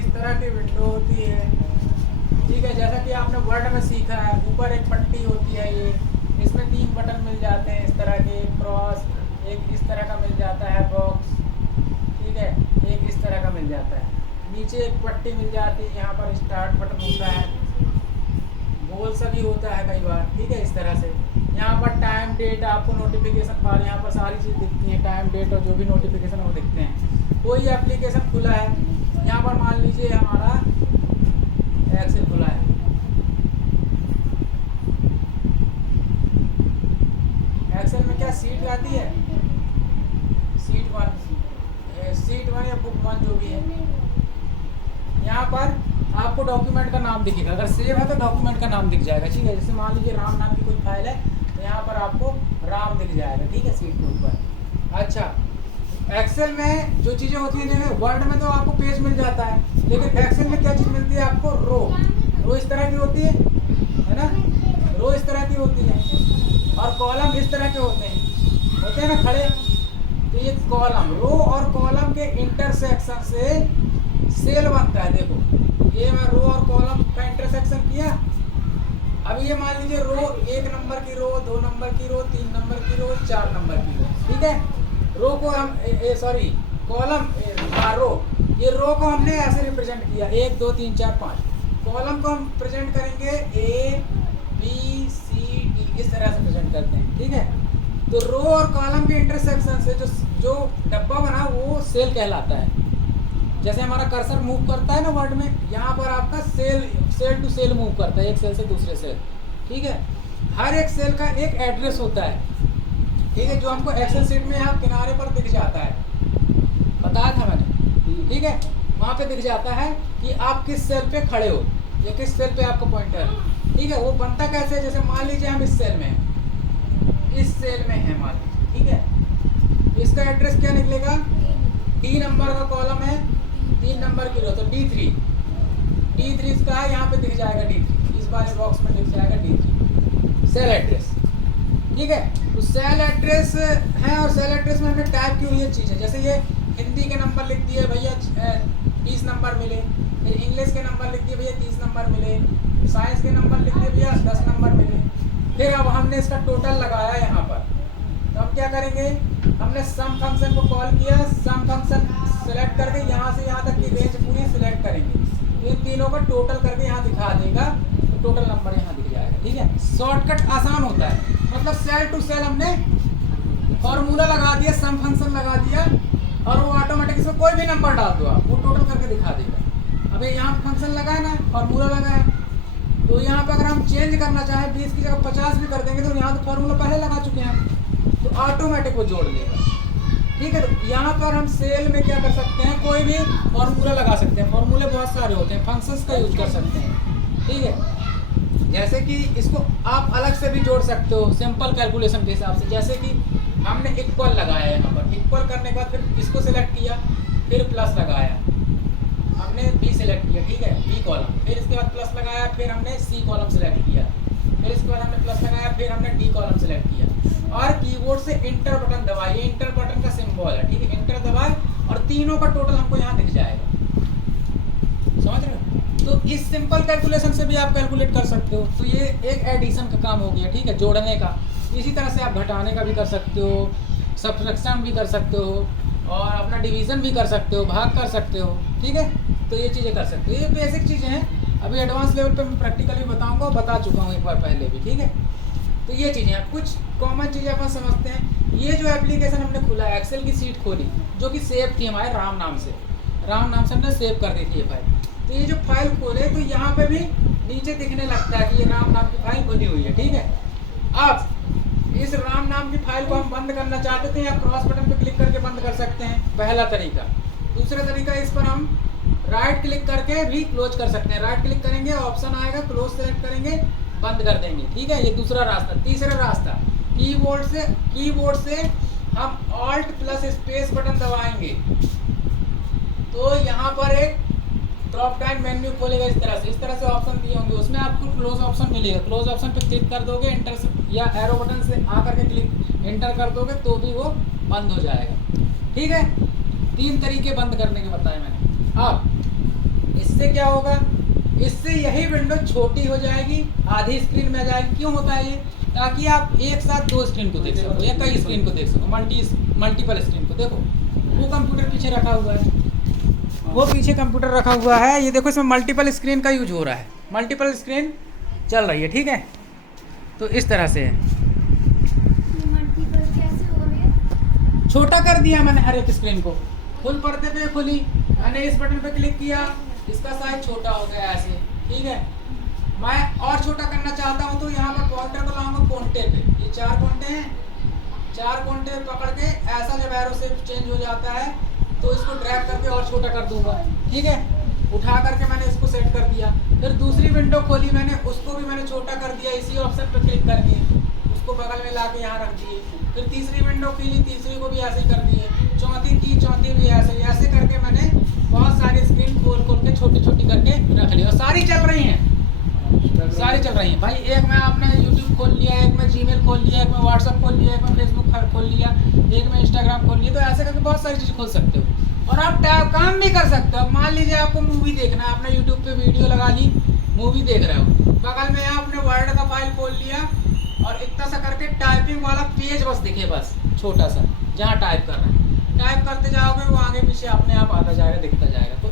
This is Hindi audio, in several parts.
इस तरह की विंडो होती है। ठीक है, जैसा कि आपने वर्ड में सीखा है, ऊपर एक पट्टी होती है ये, इसमें 3 बटन मिल जाते हैं इस तरह के, क्रॉस, एक इस तरह का मिल जाता है बॉक्स, ठीक है, एक इस तरह का मिल जाता है। नीचे एक पट्टी मिल जाती है, यहाँ पर स्टार्ट बटन होता है, गोल सा भी होता है कई बार। ठीक है, इस तरह से यहाँ पर टाइम डेट, आपको नोटिफिकेशन बार यहाँ पर सारी चीज़ दिखती है, टाइम डेट और जो भी नोटिफिकेशन वो दिखते हैं। कोई एप्लीकेशन खुला है, यहाँ पर मान लीजिए हमारा एक्सेल खुला है, एक्सेल में क्या सीट आती है, सीट 1 या बुक 1 जो भी है। यहाँ पर आपको डॉक्यूमेंट का नाम दिखेगा, अगर सेव है तो डॉक्यूमेंट का नाम दिख जाएगा। ठीक है, जैसे मान लीजिए राम नाम की कोई फाइल है तो यहाँ पर आपको राम दिख जाएगा। ठीक है, सीट के ऊपर। अच्छा, एक्सेल में जो चीज़ें होती हैं, जैसे वर्ड में तो आपको पेज मिल जाता है, लेकिन एक्सेल में क्या चीज़ मिलती है आपको, रो इस तरह की होती है ना, रो इस तरह की होती है, और कॉलम इस तरह के होते हैं ना खड़े। तो ये कॉलम, रो और कॉलम के इंटरसेक्शन से सेल बनता है। देखो, ये मैं रो और कॉलम का इंटरसेक्शन किया। अब ये मान लीजिए रो 1 नंबर की रो, 2 नंबर की रो, 3 नंबर की रो, 4 नंबर की रो। ठीक है, रो को हम कॉलम, रो, ये रो को हमने ऐसे रिप्रेजेंट किया, 1 2 3 4 5। कॉलम को हम प्रेजेंट करेंगे A B C D, इस तरह से प्रेजेंट करते हैं। ठीक है, तो रो और कॉलम के इंटरसेक्शन से जो डब्बा बना वो सेल कहलाता है। जैसे हमारा कर्सर मूव करता है ना वर्ड में, यहाँ पर आपका सेल टू सेल मूव करता है, एक सेल से दूसरे सेल। ठीक है, हर एक सेल का एक एड्रेस होता है। ठीक है, जो हमको एक्सेल शीट में यहाँ किनारे पर दिख जाता है, बताया था मैंने। ठीक है, वहाँ पे दिख जाता है कि आप किस सेल पे खड़े हो या किस सेल पे आपका पॉइंटर है। ठीक है, वो बनता कैसे, जैसे मान लीजिए हम इस सेल में हैं, इस सेल में है मान लीजिए। ठीक है, इसका एड्रेस क्या निकलेगा, D नंबर का कॉलम है, 3 नंबर की रो, तो D3 इसका है, यहाँ पे दिख जाएगा D3, इस वाले बॉक्स में दिख जाएगा D3 सेल एड्रेस। ठीक है, तो सेल एड्रेस है, और सेल एड्रेस में हमने टाइप की हुई चीज़ है। जैसे ये हिंदी के नंबर लिख दिए भैया 20 नंबर मिले, फिर इंग्लिश के नंबर लिख दिए भैया 30 नंबर मिले, साइंस के नंबर लिख दिए भैया 10 नंबर मिले। फिर अब हमने इसका टोटल लगाया यहाँ पर, तो हम क्या करेंगे, हमने सम फंक्शन को कॉल किया, सम फंक्शन सेलेक्ट करके यहाँ से यहाँ तक की रेंज पूरी सिलेक्ट करेंगे, इन तीनों का टोटल करके यहाँ दिखा देगा, तो टोटल नंबर यहाँ दिख जाएगा। ठीक है, शॉर्टकट आसान होता है, मतलब सेल टू सेल हमने फॉर्मूला लगा दिया, सम फंक्शन लगा दिया, और वो ऑटोमेटिक इसमें कोई भी नंबर डाल दो आप, वो टोटल करके दिखा देगा। अभी यहाँ फंक्शन लगा है ना, फॉर्मूला लगा है, तो यहाँ पर अगर हम चेंज करना चाहें 20 की जगह 50 भी कर देंगे, तो यहाँ तो फॉर्मूला पहले लगा चुके हैं, तो ऑटोमेटिक वो जोड़ लेगा। ठीक है, तो यहाँ पर हम सेल में क्या कर सकते हैं, कोई भी फॉर्मूला लगा सकते हैं, फॉर्मूले बहुत सारे होते हैं, फंक्शंस का यूज कर सकते हैं। ठीक है, जैसे कि इसको आप अलग से भी जोड़ सकते हो सिंपल कैलकुलेशन के हिसाब से। जैसे कि हमने इक्वल लगाया यहाँ पर, इक्वल करने के बाद फिर इसको सिलेक्ट किया, फिर प्लस लगाया, हमने बी सिलेक्ट किया। ठीक है, बी कॉलम, फिर इसके बाद प्लस लगाया, फिर हमने सी कॉलम सिलेक्ट किया, फिर इसके बाद हमने प्लस लगाया, फिर हमने डी कॉलम सिलेक्ट किया, और कीबोर्ड से इंटर बटन दबाए, ये इंटर बटन का सिंबल है। ठीक है, इंटर दबाए और तीनों का टोटल हमको यहाँ दिख जाएगा। समझ रहे हो, तो इस सिंपल कैलकुलेशन से भी आप कैलकुलेट कर सकते हो। तो ये एक एडिशन का काम हो गया। ठीक है, जोड़ने का। इसी तरह से आप घटाने का भी कर सकते हो, सब्ट्रैक्शन भी कर सकते हो, और अपना डिवीज़न भी कर सकते हो, भाग कर सकते हो। ठीक है, तो ये चीज़ें कर सकते हो। ये बेसिक चीज़ें हैं, अभी एडवांस लेवल पे मैं प्रैक्टिकली बताऊंगा, बता चुका हूँ एक बार पहले भी। ठीक है, तो ये चीज़ें हैं, कुछ कॉमन चीज़ें अपन समझते हैं। ये जो एप्लीकेशन हमने खुला है, एक्सेल की सीट खोली, जो कि सेव थी हमारे राम नाम से हमने सेव कर दी थी ये फाइल। तो ये जो फाइल खोले, तो यहाँ पे भी नीचे दिखने लगता है कि ये राम नाम की फाइल खुली हुई है। ठीक है, अब इस राम नाम की फाइल को हम बंद करना चाहते थे, या क्रॉस बटन पे क्लिक करके बंद कर सकते हैं, पहला तरीका। दूसरा तरीका, इस पर हम राइट क्लिक करके भी क्लोज कर सकते हैं। राइट क्लिक करेंगे, ऑप्शन आएगा, क्लोज सेलेक्ट करेंगे, बंद कर देंगे। ठीक है, ये दूसरा रास्ता। तीसरा रास्ता, कीबोर्ड से हम ऑल्ट प्लस स्पेस बटन दबाएंगे, तो यहाँ पर एक ड्रॉप डाउन मेन्यू खोलेगा। इस तरह से ऑप्शन दिए होंगे, उसमें आपको क्लोज ऑप्शन मिलेगा। क्लोज ऑप्शन पे क्लिक कर दोगे, एंटर से या एरो बटन से आकर के क्लिक एंटर कर दोगे, तो भी वो बंद हो जाएगा। ठीक है, 3 तरीके बंद करने के बताए मैंने। अब इससे क्या होगा, इससे यही विंडो छोटी हो जाएगी, आधी स्क्रीन में आ जाएगी। क्यों होता है ये, ताकि आप एक साथ दो स्क्रीन को देख सको या कई स्क्रीन को देख सको, मल्टीपल स्क्रीन को। देखो वो कंप्यूटर पीछे रखा हुआ है, वो पीछे कंप्यूटर रखा हुआ है, ये देखो इसमें मल्टीपल स्क्रीन का यूज हो रहा है, मल्टीपल स्क्रीन चल रही है, ठीक है। तो इस तरह से छोटा कर दिया मैंने हर एक स्क्रीन को, फुल पर्दे पे खुली, मैंने इस बटन पे क्लिक किया, इसका साइज छोटा हो गया ऐसे, ठीक है। मैं और छोटा करना चाहता हूँ तो यहाँ पर पॉइंटर को लाऊंगा कोंटे पे, ये 4 कोंटे हैं, 4 कोंटे पकड़ के ऐसा जब एरो से चेंज हो जाता है तो इसको ड्रैग करके और छोटा कर दूंगा, ठीक है। उठा करके मैंने इसको सेट कर दिया, फिर दूसरी विंडो खोली मैंने, उसको भी मैंने छोटा कर दिया, इसी ऑप्शन पे क्लिक करके उसको बगल में ला के यहाँ रख दिए। फिर तीसरी विंडो खोली, तीसरी को भी ऐसे ही कर दिए, चौथी की, चौथी भी ऐसे करके मैंने बहुत सारी स्क्रीन खोल के छोटी छोटी करके रख ली, और सारी चल रही हैं, सारी चल रही हैं भाई। एक में आपने यूट्यूब खोल लिया, एक में जीमेल खोल लिया, एक में व्हाट्सअप खोल लिया, एक में फेसबुक खोल लिया, एक में इंस्टाग्राम खोल लिया, तो ऐसे करके बहुत सारी चीज़ें खोल सकते हो। और आप काम भी कर सकते हो। मान लीजिए आपको मूवी देखना है, आपने यूट्यूब पे वीडियो लगा ली, मूवी देख रहे हो, बगल में आपने वर्ड का फाइल खोल लिया और इतना सा करके टाइपिंग वाला पेज बस दिखे, बस छोटा सा, जहाँ टाइप कर रहे हैं, टाइप करते जाओगे वो आगे पीछे अपने आप आता जाएगा, दिखता जाएगा। तो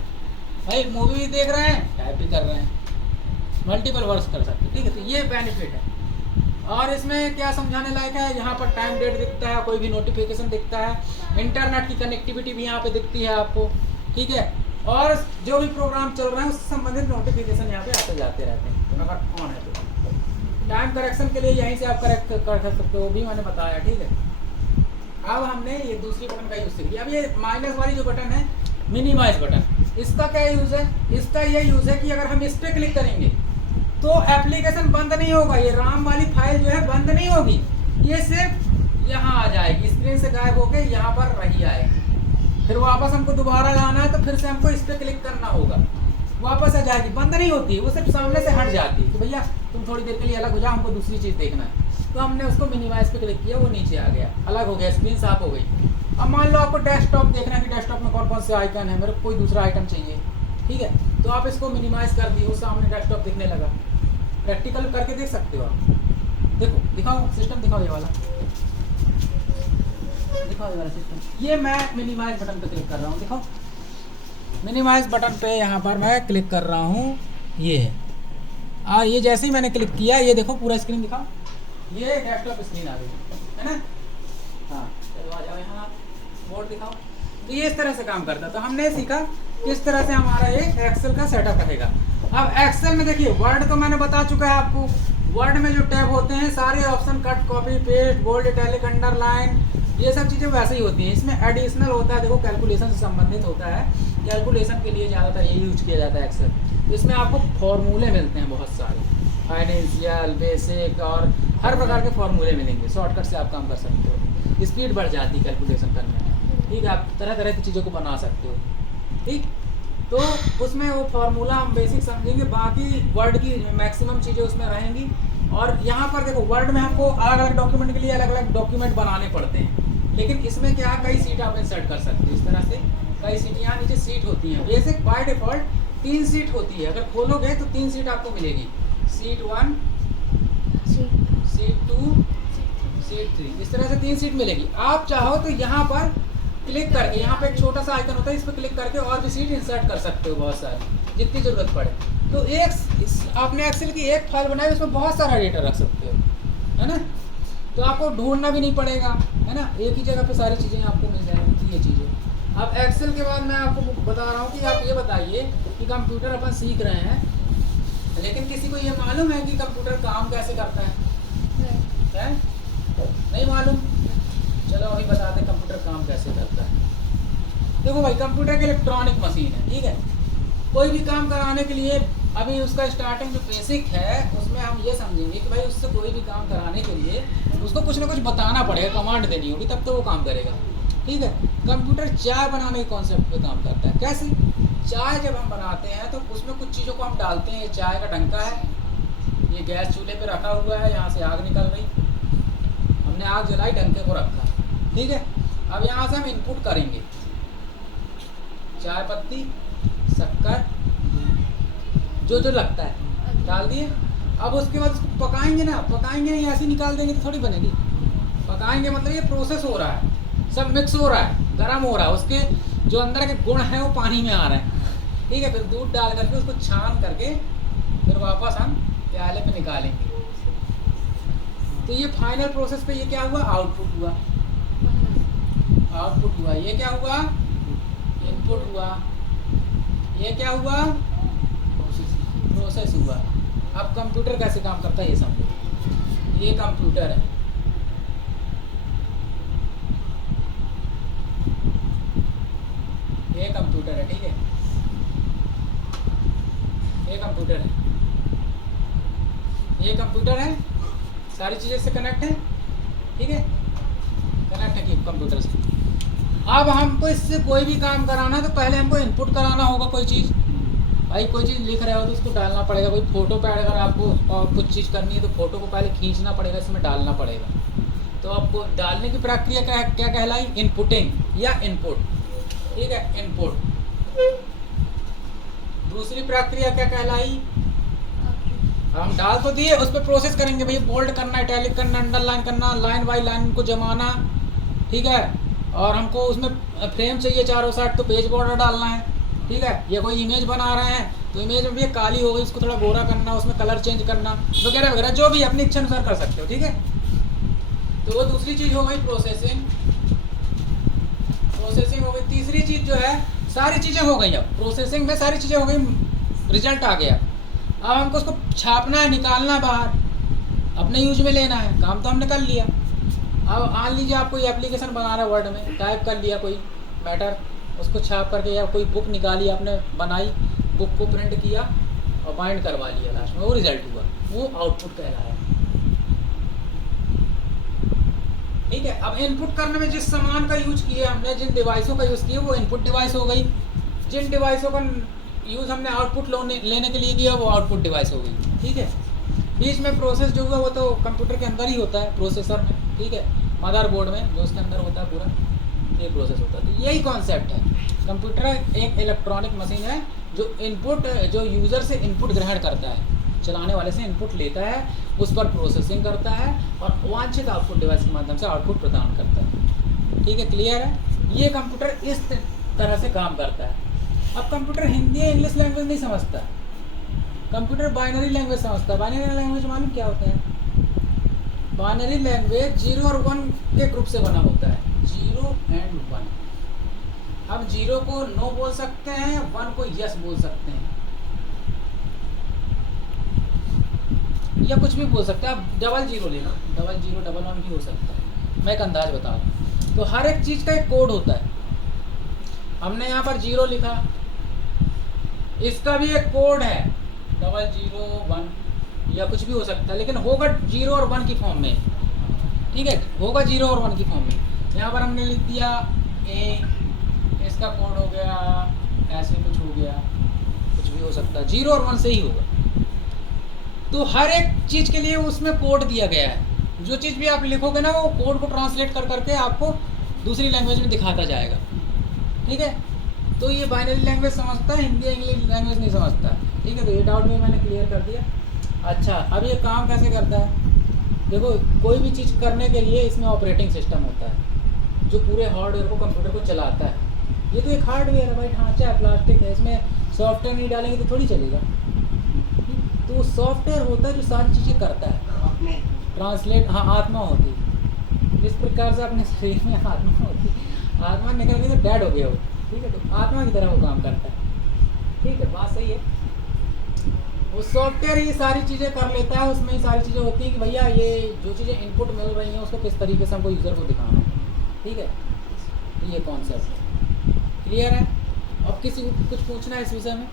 भाई मूवी भी देख रहे हैं, टाइप भी कर रहे हैं, मल्टीपल वर्क्स कर सकते हैं, ठीक है। तो ये बेनिफिट है। और इसमें क्या समझाने लायक है, यहाँ पर टाइम डेट दिखता है, कोई भी नोटिफिकेशन दिखता है, इंटरनेट की कनेक्टिविटी भी यहाँ पे दिखती है आपको, ठीक है। और जो भी प्रोग्राम चल रहा है उससे संबंधित नोटिफिकेशन यहाँ पे आते जाते रहते हैं, तो अगर ऑन है तो। टाइम करेक्शन के लिए यहीं से आप करेक्ट कर सकते हो, वो भी मैंने बताया, ठीक है। अब हमने ये दूसरी बटन का यूज़ किया। अब ये माइनस वाली जो बटन है, मिनिमाइज बटन, इसका क्या यूज़ है, इसका ये यूज़ है कि अगर हम इस पर क्लिक करेंगे तो एप्लीकेशन बंद नहीं होगा, ये राम वाली फाइल जो है बंद नहीं होगी, ये सिर्फ यहाँ आ जाएगी, स्क्रीन से गायब होके यहाँ पर रही आएगी। फिर वापस हमको दोबारा लाना है तो फिर से हमको इस पर क्लिक करना होगा, वापस आ जाएगी, बंद नहीं होती है, वो सिर्फ सामने से हट जाती है कि भैया तुम थोड़ी देर के लिए अलग हो जाओ, हमको दूसरी चीज़ देखना है। तो हमने उसको मिनिमाइज पे क्लिक किया, वो नीचे आ गया, अलग हो गया, स्क्रीन साफ हो गई। अब मान लो आपको डेस्कटॉप देखना है कि डेस्कटॉप में कौन कौन से आइकन है, मेरे को कोई दूसरा आइकन चाहिए, ठीक है। तो आप इसको मिनिमाइज कर दिए, उस सामने डेस्कटॉप दिखने लगा। प्रैक्टिकल करके देख सकते हो आप, देखो, दिखाओ सिस्टम, दिखाओ ये वाला, दिखाओ ये वाला सिस्टम। ये मैं मिनिमाइज बटन पे क्लिक कर रहा हूँ, दिखाओ मिनिमाइज बटन पे यहाँ पर मैं क्लिक कर रहा हूँ, ये है। ये जैसे ही मैंने क्लिक किया, ये देखो पूरा स्क्रीन दिखाओ, ये डेस्कटॉप स्क्रीन आ गई है ना। हाँ चलो आ जाओ यहाँ, बोर्ड दिखाओ। तो ये इस तरह से काम करता है। तो हमने सीखा किस तरह से हमारा ये एक्सेल का सेटअप रहेगा। अब एक्सेल में देखिए, वर्ड तो मैंने बता चुका है आपको, वर्ड में जो टैब होते हैं सारे option, cut, copy, paste, bold, italic, underline, ये सब चीज़ें वैसे ही होती हैं। इसमें एडिशनल होता है, देखो कैलकुलेशन से संबंधित होता है, कैलकुलेशन के लिए ज़्यादातर यही यूज किया जाता है एक्सेल। इसमें आपको फॉर्मूले मिलते हैं बहुत सारे, फाइनेंशियल, बेसिक और हर प्रकार के फॉर्मूले मिलेंगे, शॉर्टकट से आप काम कर सकते हो, स्पीड बढ़ जाती है कैलकुलेशन करने में, ठीक है। आप तरह तरह की चीज़ों को बना सकते हो, ठीक। तो उसमें वो फार्मूला हम बेसिक समझेंगे, बाकी वर्ड की मैक्सिमम चीज़ें उसमें रहेंगी। और यहाँ पर देखो, वर्ड में हमको अलग अलग डॉक्यूमेंट के लिए अलग अलग डॉक्यूमेंट बनाने पड़ते हैं, लेकिन इसमें क्या, कई सीट आप इंसर्ट कर सकते हैं इस तरह से, कई सीट, यहाँ नीचे सीट होती हैं, बेसिक बाय डिफ़ॉल्ट 3 सीट होती है, अगर खोलोगे तो 3 सीट आपको मिलेगी, सीट 1, सीट 2, सीट 3, इस तरह से 3 सीट मिलेगी। आप चाहो तो यहाँ पर क्लिक करके, यहाँ पे एक छोटा सा आइकन होता है, इस पर क्लिक करके और भी सीट इंसर्ट कर सकते हो, बहुत सारी, जितनी ज़रूरत पड़े। तो आपने एक्सेल की एक फाइल बनाई, उसमें बहुत सारा डेटा रख सकते हो, है ना। तो आपको ढूंढना भी नहीं पड़ेगा, है ना, एक ही जगह पे सारी चीज़ें आपको मिल जाएंगी, ये चीज़ें। अब एक्सेल के बाद मैं आपको बता रहा हूँ कि आप ये बताइए कि कंप्यूटर अपन सीख रहे हैं, लेकिन किसी को ये मालूम है कि कंप्यूटर काम कैसे करता है? नहीं मालूम? चलो अभी बताते कंप्यूटर काम कैसे करता है। देखो भाई, कंप्यूटर की इलेक्ट्रॉनिक मशीन है, ठीक है। कोई भी काम कराने के लिए अभी उसका स्टार्टिंग जो बेसिक है उसमें हम ये समझेंगे कि भाई उससे कोई भी काम कराने के लिए उसको कुछ ना कुछ बताना पड़ेगा, कमांड देनी होगी, तब तो वो काम करेगा, ठीक है। कंप्यूटर चाय बनाने के कॉन्सेप्ट पे काम करता है। कैसे? चाय जब हम बनाते हैं तो उसमें कुछ चीज़ों को हम डालते हैं। ये चाय का डंका है, ये गैस चूल्हे पे रखा हुआ है, यहाँ से आग निकल रही, हमने आग जलाई, डंके को रखा, ठीक है। अब यहाँ से हम इनपुट करेंगे, चाय पत्ती, शक्कर, जो जो लगता है डाल दिए। अब उसके बाद उसको पकाएंगे ना, पकाएंगे नहीं ऐसे ही निकाल देंगे तो थोड़ी बनेगी। पकाएंगे मतलब ये प्रोसेस हो रहा है, सब मिक्स हो रहा है, गर्म हो रहा है, उसके जो अंदर के गुण हैं वो पानी में आ रहे हैं। ठीक है, फिर दूध डाल करके उसको छान करके फिर वापस हम प्याले में निकालेंगे। तो ये फाइनल प्रोसेस पे ये क्या हुआ, आउटपुट हुआ। आउटपुट हुआ, ये क्या हुआ, इनपुट हुआ, ये क्या हुआ, प्रोसेस हुआ। अब कंप्यूटर कैसे काम करता है ये समझो। ये कंप्यूटर है, ये कंप्यूटर है, ठीक है, ये कंप्यूटर है, ये कंप्यूटर है, सारी चीज़ें से कनेक्ट है, ठीक है, कनेक्ट है कि कंप्यूटर से। अब हमको इससे कोई भी काम कराना तो पहले हमको इनपुट कराना होगा कोई चीज़। भाई कोई चीज़ लिख रहे हो तो उसको डालना पड़ेगा, कोई फोटो पे अगर आपको और कुछ चीज़ करनी है तो फोटो को पहले खींचना पड़ेगा, इसमें डालना पड़ेगा। तो आपको डालने की प्रक्रिया क्या कहलाई, इनपुटिंग या इनपुट, ठीक है, इनपुट। दूसरी प्रक्रिया क्या कहलाई, हम डाल तो दिए, उस पर प्रोसेस करेंगे भैया, बोल्ड करना, इटैलिक करना, अंडरलाइन करना, लाइन बाई लाइन को जमाना, ठीक है, और हमको उसमें फ्रेम चाहिए 460 तो पेज बॉर्डर डालना है, ठीक है। ये कोई इमेज बना रहे हैं तो इमेज में भी काली हो गई, इसको थोड़ा गोरा करना, उसमें कलर चेंज करना वगैरह वगैरह, जो भी अपनी इच्छा अनुसार कर सकते हो, ठीक है। तो वो दूसरी चीज़ हो गई प्रोसेसिंग, प्रोसेसिंग हो गई। तीसरी चीज़ जो है, सारी चीज़ें हो गई, अब प्रोसेसिंग में सारी चीज़ें हो गई, रिजल्ट आ गया। अब हमको उसको छापना है, निकालना बाहर, अपने यूज में लेना है, काम तो हमने कर लिया। अब मान लीजिए आप कोई एप्लीकेशन बना रहे हैं, वर्ड में टाइप कर लिया कोई मैटर, उसको छाप करके, या कोई बुक निकाली आपने बनाई, बुक को प्रिंट किया और बाइंड करवा लिया, लास्ट में वो रिजल्ट हुआ, वो आउटपुट कहलाया, ठीक है। अब इनपुट करने में जिस सामान का यूज किया हमने, जिन डिवाइसों का यूज़ किया वो इनपुट डिवाइस हो गई, जिन डिवाइसों का यूज़ हमने आउटपुट लेने के लिए किया वो आउटपुट डिवाइस हो गई, ठीक है। बीच में प्रोसेस जो हुआ वो तो कंप्यूटर के अंदर ही होता है, प्रोसेसर में, ठीक है, मदरबोर्ड में जो उसके अंदर होता है पूरा, ये प्रोसेस होता है। तो यही कॉन्सेप्ट है, कंप्यूटर एक इलेक्ट्रॉनिक मशीन है जो इनपुट, जो यूज़र से इनपुट ग्रहण करता है, चलाने वाले से इनपुट लेता है, उस पर प्रोसेसिंग करता है और वांछित आउटपुट डिवाइस के माध्यम से आउटपुट प्रदान करता है, ठीक है, क्लियर है। ये कंप्यूटर इस तरह से काम करता है। अब कंप्यूटर हिंदी या इंग्लिश लैंग्वेज नहीं समझता, कंप्यूटर बाइनरी लैंग्वेज समझता है। बाइनरी लैंग्वेज मालूम क्या होता है, बाइनरी लैंग्वेज 0 और 1 के ग्रुप से बना होता है, 0 एंड 1। अब 0 को नो बोल सकते हैं, 1 को यस बोल सकते हैं, या कुछ भी बोल सकते हैं। आप 00 ले लो, 00, 11 भी हो सकता है, मैं एक अंदाज बता रहा हूँ। तो हर एक चीज़ का एक कोड होता है, हमने यहाँ पर 0 लिखा, इसका भी एक कोड है 001 या कुछ भी हो सकता है, लेकिन होगा 0 और 1 की फॉर्म में, ठीक है, होगा 0 और 1 की फॉर्म में। यहाँ पर हमने लिख दिया ए, इसका कोड हो गया ऐसे, कुछ हो गया, कुछ भी हो सकता है, 0 और 1 से ही होगा। तो हर एक चीज़ के लिए उसमें कोड दिया गया है, जो चीज़ भी आप लिखोगे ना वो कोड को ट्रांसलेट कर करके आपको दूसरी लैंग्वेज में दिखाता जाएगा, ठीक है। तो ये बाइनरी लैंग्वेज समझता है, हिंदी इंग्लिश लैंग्वेज नहीं समझता, ठीक है। तो ये डाउट भी मैंने क्लियर कर दिया। अच्छा, अब ये काम कैसे करता है, देखो कोई भी चीज़ करने के लिए इसमें ऑपरेटिंग सिस्टम होता है जो पूरे हार्डवेयर को, कंप्यूटर को चलाता है। ये तो एक हार्डवेयर है भाई, ढांचा है, प्लास्टिक है, इसमें सॉफ्टवेयर नहीं डालेंगे तो थोड़ी चलेगा। तो सॉफ्टवेयर होता है जो सारी चीज़ें करता है, ट्रांसलेट, हाँ, आत्मा होती है, जिस प्रकार से अपने शरीर में आत्मा होती है, आत्मा निकल गई तो डेड हो गया हो, ठीक है, तो आत्मा की तरह वो काम करता है, ठीक है, बात सही है। वो सॉफ्टवेयर ये सारी चीज़ें कर लेता है, उसमें ही सारी चीज़ें होती हैं कि भैया ये जो चीज़ें इनपुट मिल रही हैं उसको किस तरीके से हमको यूज़र को दिखाना है, ठीक है। तो ये कॉन्सेप्ट है, क्लियर है। अब किसी को कुछ पूछना है इस विषय में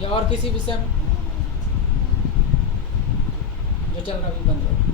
या और किसी विषय में, जो चल रहा है अभी बंद रहो।